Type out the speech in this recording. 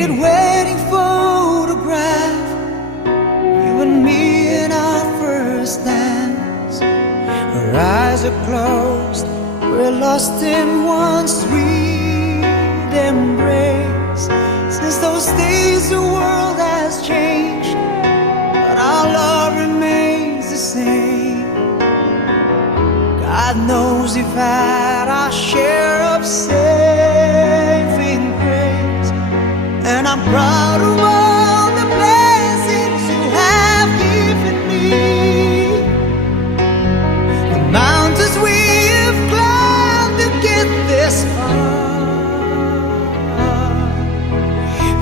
faded wedding photograph, you and me in our first dance. Our eyes are closed, we're lost in one sweet embrace. Since those days the world has changed, but our love remains the same. God knows we've had our share of saving grace, and I'm proud of